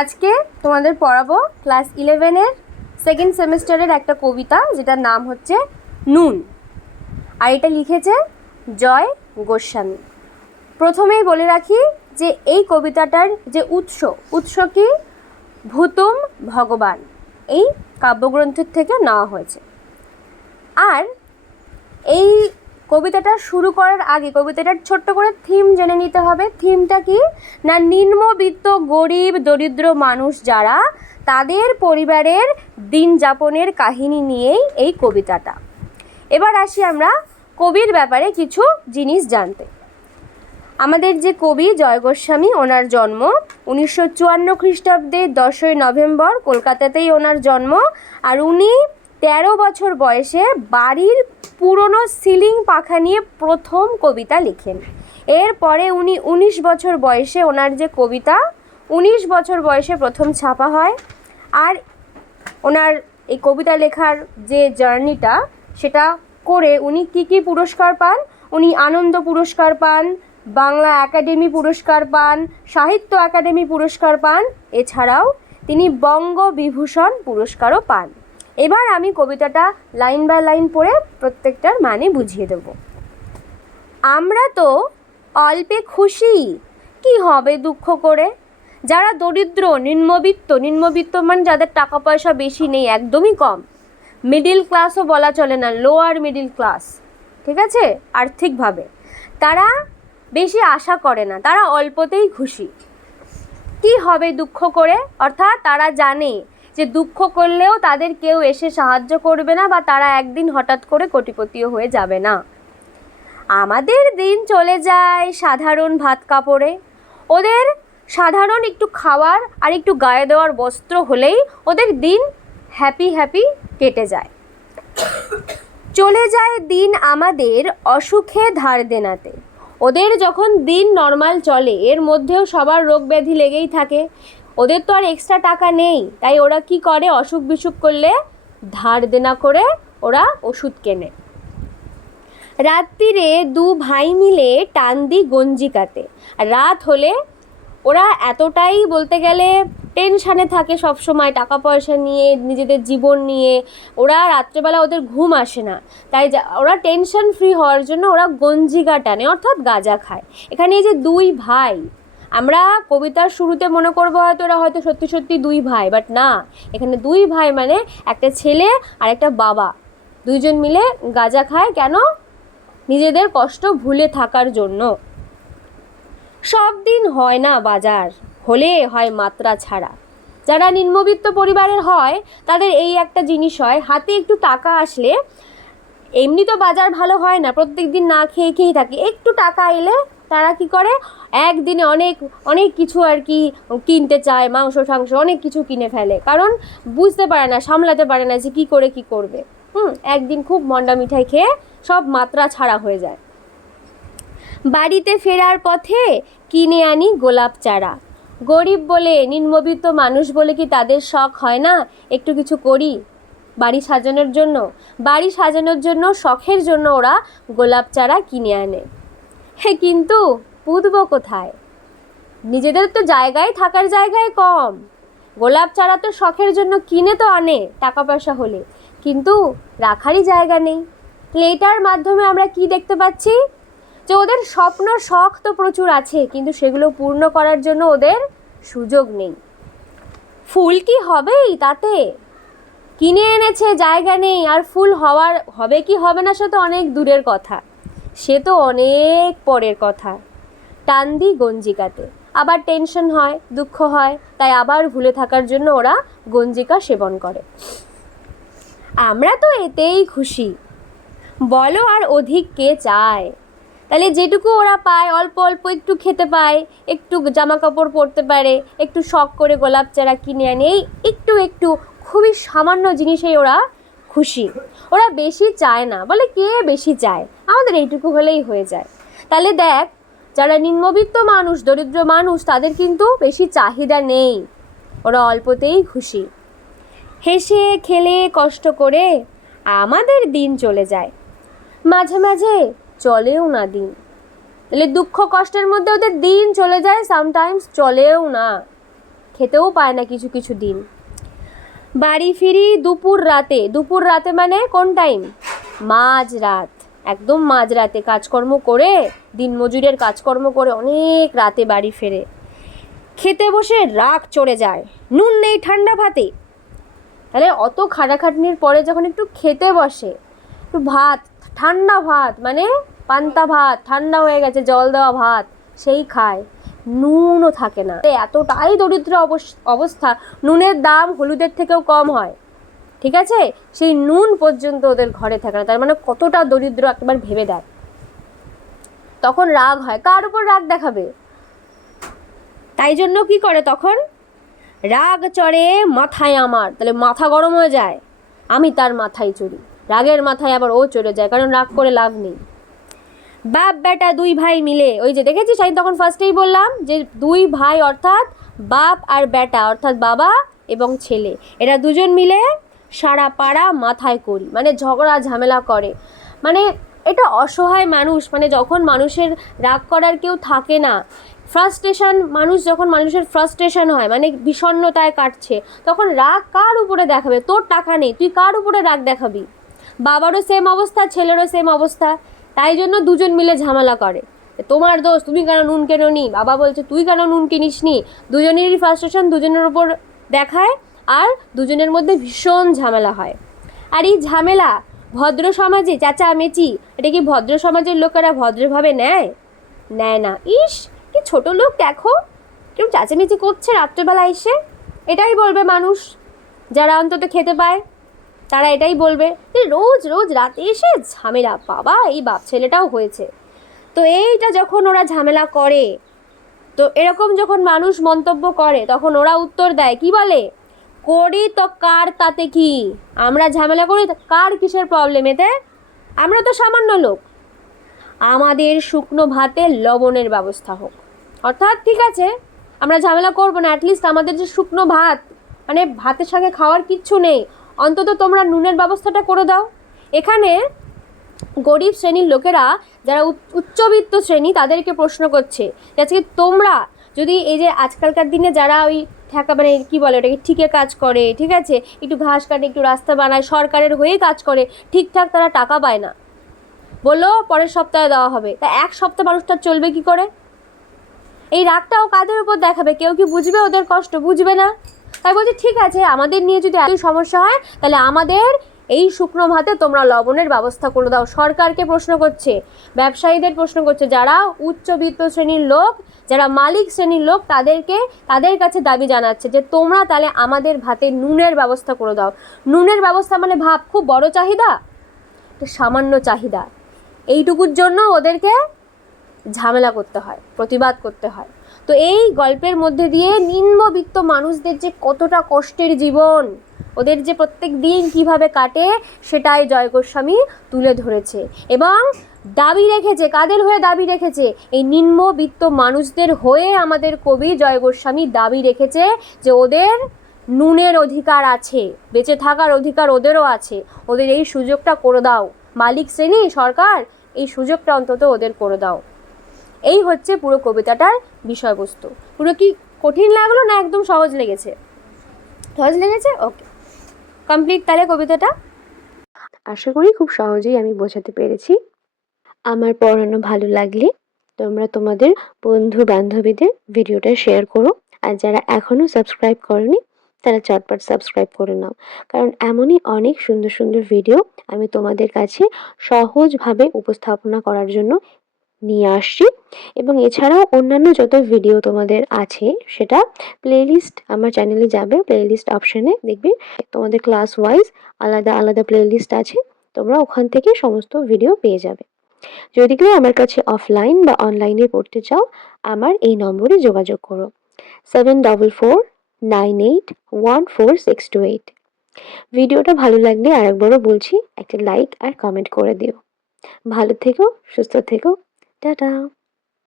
আজকে তোমাদের পড়াবো ক্লাস 11-এর সেকেন্ড সেমিস্টারের একটা কবিতা, যেটার নাম হচ্ছে নুন। আর এটা লিখেছে জয় গোস্বামী। প্রথমেই বলে রাখি যে এই কবিতাটার যে উৎস কি, ভূতুম ভগবান এই কাব্যগ্রন্থের থেকে নেওয়া হয়েছে। আর এই কবিতাটা শুরু করার আগে কবিতাটার ছোট্ট করে থিম জেনে নিতে হবে। থিমটা কি না, নিম্নবিত্ত গরিব দরিদ্র মানুষ যারা, তাদের পরিবারের দিন যাপনের কাহিনী নিয়েই এই কবিতাটা। এবার আসি আমরা কবির ব্যাপারে কিছু জিনিস জানতে। আমাদের যে কবি জয় গোস্বামী, ওনার জন্ম 1954 খ্রিস্টাব্দে 10ই নভেম্বর, কলকাতাতেই ওনার জন্ম। আর উনি 13 বছর বয়সে বাড়ির পুরনো সিলিং পাখা নিয়ে প্রথম কবিতা লিখেন। এরপরে উনি 19 বছর বয়সে ওনার যে কবিতা 19 বছর বয়সে প্রথম ছাপা হয়। আর ওনার এই কবিতা লেখার যে জার্নিটা, সেটা করে উনি কী পুরস্কার পান। উনি আনন্দ পুরস্কার পান, বাংলা একাডেমি পুরস্কার পান, সাহিত্য একাডেমি পুরস্কার পান, এছাড়াও তিনি বঙ্গবিভূষণ পুরস্কারও পান। এবার আমি কবিতাটা লাইন বাই লাইন পড়ে প্রত্যেকটার মানে বুঝিয়ে দেব। আমরা তো অল্পে খুশি, কি হবে দুঃখ করে। যারা দরিদ্র, নিম্নবিত্ত মানে যাদের টাকা পয়সা বেশি নেই, একদমই কম, মিডিল ক্লাসও বলা চলে না, লোয়ার মিডিল ক্লাস, ঠিক আছে, আর্থিকভাবে, তারা বেশি আশা করে না, তারা অল্পতেই খুশি। কি হবে দুঃখ করে, অর্থাৎ তারা জানে যে দুঃখ করলেও তাদের কেউ এসে সাহায্য করবে না, বা তারা একদিন হঠাৎ করে কোটিপতিও হয়ে যাবে না। আমাদের দিন চলে যায় সাধারণ ভাত কাপড়ে। ওদের সাধারণ একটু খাওয়ার আর একটু গায়ে দেওয়ার বস্ত্র হলেই ওদের দিন হ্যাপি কেটে যায়। চলে যায় দিন আমাদের অসুখে ধার দেনাতে। ওদের যখন দিন নর্মাল চলে, এর মধ্যেও সবার রোগ ব্যাধি লেগেই থাকে। ওদের তো আর এক্সট্রা টাকা নেই, তাই ওরা কি করে, অসুখ বিসুখ করলে ধার দেনা করে ওরা ওষুধ কেনে। রাত্রিরে দু ভাই মিলে টান দি গঞ্জিকাতে। রাত হলে ওরা এতটাই বলতে গেলে টেনশানে থাকে সব সময়, টাকা পয়সা নিয়ে, নিজেদের জীবন নিয়ে। ওরা রাত্রেবেলা ওদের ঘুম আসে না, তাই ওরা টেনশন ফ্রি হওয়ার জন্য ওরা গঞ্জিকা টানে, অর্থাৎ গাঁজা খায়। এখানে এই যে দুই ভাই, আমরা কবিতার শুরুতে মনে করবো হয়তো ওরা হয়তো সত্যি দুই ভাই, বাট না, এখানে দুই ভাই মানে একটা ছেলে আর একটা বাবা, দুইজন মিলে গাঁজা খায়। কেন? নিজেদের কষ্ট ভুলে থাকার জন্য। সব দিন হয় না বাজার, হলে হয় মাত্রা ছাড়া। যারা নিম্নবিত্ত পরিবারের হয়, তাদের এই একটা জিনিস হয়, হাতে একটু টাকা আসলে, এমনি তো বাজার ভালো হয় না, প্রত্যেক দিন না খেয়েই থাকে, একটু টাকা এলে তারা কি করে, একদিনে অনেক কিছু আর কি কিনতে চায়, মাংস টাংস অনেক কিছু কিনে ফেলে, কারণ বুঝতে পারে না, সামলাতে পারে না যে কী করে কী করবে। একদিন খুব মন্ডা মিঠাই খেয়ে সব মাত্রা ছাড়া হয়ে যায়। বাড়িতে ফেরার পথে কিনে আনি গোলাপ চারা। গরিব বলে, নিম্নবিত্ত মানুষ বলে কি তাদের শখ হয় না একটু কিছু করি বাড়ি সাজানোর জন্য শখের জন্য ওরা গোলাপ চারা কিনে আনে। কিন্তু পুঁতব কোথায়? নিজেদের তো থাকার জায়গায় কম। গোলাপ চারা তো শখের জন্য কিনে তো আনে টাকা পয়সা হলে, কিন্তু রাখারই জায়গা নেই। এটার মাধ্যমে আমরা কি দেখতে পাচ্ছি, যে ওদের স্বপ্ন শখ তো প্রচুর আছে, কিন্তু সেগুলো পূর্ণ করার জন্য ওদের সুযোগ নেই। ফুল কি হবেই তাতে? কিনে এনেছে, জায়গা নেই, আর ফুল হবে কি হবে না সে তো অনেক দূরের কথা, সে তো অনেক পরের কথা। টান দি গঞ্জিকাতে, আবার টেনশন হয়, দুঃখ হয়, তাই আবার ভুলে থাকার জন্য ওরা গঞ্জিকা সেবন করে। আমরা তো এতেই খুশি, বলো আর অধিক কে চায়? তাহলে যেটুকু ওরা পায়, অল্প একটু খেতে পায়, একটু জামা কাপড় পরতে পারে, একটু শখ করে গোলাপ চারা কিনে আনে, এই একটু খুবই সামান্য জিনিসেই ওরা খুশি। ওরা বেশি চায় না, বলে কে বেশি চায়, আমাদের এইটুকু হলেই হয়ে যায়। তাহলে দেখ, যারা নিম্নবিত্ত মানুষ, দরিদ্র মানুষ, তাদের কিন্তু বেশি চাহিদা নেই, ওরা অল্পতেই খুশি। হেসে খেলে কষ্ট করে আমাদের দিন চলে যায়, মাঝে মাঝে চলেও না দিন। তাহলে দুঃখ কষ্টের মধ্যে ওদের দিন চলে যায়, সামটাইমস চলেও না। খেতেও পায় না কিছু কিছু দিন। বাড়ি ফিরি দুপুর রাতে মানে কোন টাইম? মাঝরাত, একদম মাঝরাতে কাজকর্ম করে, দিনমজুরের কাজকর্ম করে অনেক রাতে বাড়ি ফেরে। খেতে বসে রাগ চড়ে যায়, নুন নেই ঠান্ডা ভাতে। তাহলে অত খাটাখাটনির পরে যখন একটু খেতে বসে, একটু ভাত, ঠান্ডা ভাত মানে পান্তা ভাত, ঠান্ডা হয়ে গেছে জল দেওয়া ভাত, সেই খায়, নুনও থাকে না। এতটাই দরিদ্র অবস্থা, নুনের দাম হলুদের থেকেও কম হয়, ঠিক আছে, সেই নুন পর্যন্ত ওদের ঘরে থাকে না। তার মানে কতটা দরিদ্র একবার ভেবে দেয়। তখন রাগ হয়, কার উপর রাগ দেখাবে? তাই জন্য কি করে তখন? রাগ চড়ে মাথায় আমার, তাহলে মাথা গরম হয়ে যায়, আমি তার মাথায় চড়ি, রাগের মাথায় আবার ও চড়ে যায়, কারণ রাগ করে লাভ নেই। বাপ বেটা দুই ভাই মিলে, ওই যে দেখেছিস আমি তখন ফার্স্টেই বললাম যে দুই ভাই অর্থাৎ বাপ আর বেটা অর্থাৎ বাবা এবং ছেলে, এরা দুজন মিলে সারা পাড়া মাথায় করি, মানে ঝগড়া ঝামেলা করে। মানে এটা অসহায় মানুষ, মানে যখন মানুষের রাগ করার কেউ থাকে না, ফ্রাস্ট্রেশন, মানুষের ফ্রাস্ট্রেশন হয়, মানে বিষণ্ণতায় কাটছে, তখন রাগ কার উপরে দেখাবে? তোর টাকা নেই, তুই কার উপরে রাগ দেখাবি? বাবারও সেম অবস্থা, ছেলেরও সেম অবস্থা, তাই জন্য দুজন মিলে ঝামেলা করে। তোমার দোষ, তুমি কেন নুন কেনো নি, বাবা বলছে তুই কেন নুন কিনিস নি, দুজনেরই ফ্রাস্ট্রেশন দুজনের ওপর দেখায়, আর দুজনের মধ্যে ভীষণ ঝামেলা হয়। আর এই ঝামেলা ভদ্র সমাজে চেঁচামেচি, এটা কি ভদ্র সমাজের লোকেরা ভদ্রভাবে নেয়? নেয় না। ইস কি ছোট লোক দেখো, কেউ চেঁচামেচি করছে রাত্রেবেলা এসে, এটাই বলবে মানুষ, যারা অন্তত খেতে পায় তারা এটাই বলবে যে রোজ রোজ রাতে এসে ঝামেলা, বাবা এই বাপ ছেলেটাও হয়েছে। তো এইটা যখন ওরা ঝামেলা করে, তো এরকম যখন মানুষ মন্তব্য করে, তখন ওরা উত্তর দেয়, কি বলে? করি তো কার তাতে কি, আমরা ঝামেলা করি তো কার কিসের প্রবলেম এতে, আমরা তো সামান্য লোক, আমাদের শুকনো ভাতে লবণের ব্যবস্থা হোক। অর্থাৎ ঠিক আছে আমরা ঝামেলা করবো না, অ্যাটলিস্ট আমাদের যে শুকনো ভাত, মানে ভাতের সঙ্গে খাওয়ার কিচ্ছু নেই, অন্তত তোমরা নুনের ব্যবস্থাটা করে দাও। এখানে গরিব শ্রেণীর লোকেরা, যারা উচ্চবিত্ত শ্রেণী, তাদেরকে প্রশ্ন করছে যে আজকে তোমরা যদি এই যে আজকালকার দিনে যারা ওই ঠেকা, মানে কী বলে ওটাকে, ঠিকে কাজ করে, ঠিক আছে, একটু ঘাস কাটে, একটু রাস্তা বানায়, সরকারের হয়েই কাজ করে, ঠিকঠাক তারা টাকা পায় না, বললো পরের সপ্তাহে দেওয়া হবে, তা এক সপ্তাহ মানুষটা চলবে কি করে? এই রাগটাও কাদের উপর দেখাবে? কেউ কি বুঝবে ওদের কষ্ট? বুঝবে না। তাই বলছি ঠিক আছে, আমাদের নিয়ে যদি এতই সমস্যা হয়, তাহলে আমাদের এই শুকনো ভাতে তোমরা লবণের ব্যবস্থা করে দাও। সরকারকে প্রশ্ন করছে, ব্যবসায়ীদের প্রশ্ন করছে, যারা উচ্চবিত্ত শ্রেণীর লোক, যারা মালিক শ্রেণীর লোক, তাদের কাছে দাবি জানাচ্ছে যে তোমরা তাহলে আমাদের ভাতে নুনের ব্যবস্থা করে দাও। নুনের ব্যবস্থা মানে ভাব খুব বড় চাহিদা, তো সামান্য চাহিদা, এইটুকুর জন্য ওদেরকে ঝামেলা করতে হয়, প্রতিবাদ করতে হয়। তো এই গল্পের মধ্যে দিয়ে নিম্নবিত্ত মানুষদের যে কতটা কষ্টের জীবন, ওদের যে প্রত্যেক দিন কীভাবে কাটে, সেটাই জয় গোস্বামী তুলে ধরেছে এবং দাবি রেখেছে। কাদের হয়ে দাবি রেখেছে? এই নিম্নবিত্ত মানুষদের হয়ে আমাদের কবি জয় গোস্বামী দাবি রেখেছে যে ওদের নুনের অধিকার আছে, বেঁচে থাকার অধিকার ওদেরও আছে, ওদের এই সুযোগটা করে দাও, মালিক শ্রেণী সরকার এই সুযোগটা অন্তত ওদের করে দাও। এই হচ্ছে পুরো কবিতাটার বিষয়বস্তু। পুরো কি কঠিন লাগলো না একদম সহজ লেগেছে? সহজ লেগেছে, ওকে, কমপ্লিট তাহলে কবিতাটা। আশা করি খুব সহজেই আমি বোঝাতে পেরেছি। আমার পড়ানো ভালো লাগলে তোমরা তোমাদের বন্ধু বান্ধবীদের ভিডিওটা শেয়ার করো, আর যারা এখনো সাবস্ক্রাইব করনি তারা চটপট সাবস্ক্রাইব করে নাও, কারণ এমনই অনেক সুন্দর সুন্দর ভিডিও আমি তোমাদের কাছে সহজভাবে উপস্থাপনা করার জন্য নিয়ে আসছি। এবং এছাড়াও অন্যান্য যত ভিডিও তোমাদের আছে সেটা প্লেলিস্ট আমার চ্যানেলে যাবে, প্লেলিস্ট অপশানে দেখবে তোমাদের ক্লাস ওয়াইজ আলাদা আলাদা প্লেলিস্ট আছে, তোমরা ওখান থেকে সমস্ত ভিডিও পেয়ে যাবে। যদি কেউ আমার কাছে অফলাইন বা অনলাইনে পড়তে চাও, আমার এই নম্বরে যোগাযোগ করো 7449814628। ভিডিওটা ভালো লাগলে আরেকবারও বলছি, একটা লাইক আর কমেন্ট করে দিও। ভালো থেকো, সুস্থ থেকো, টাটা।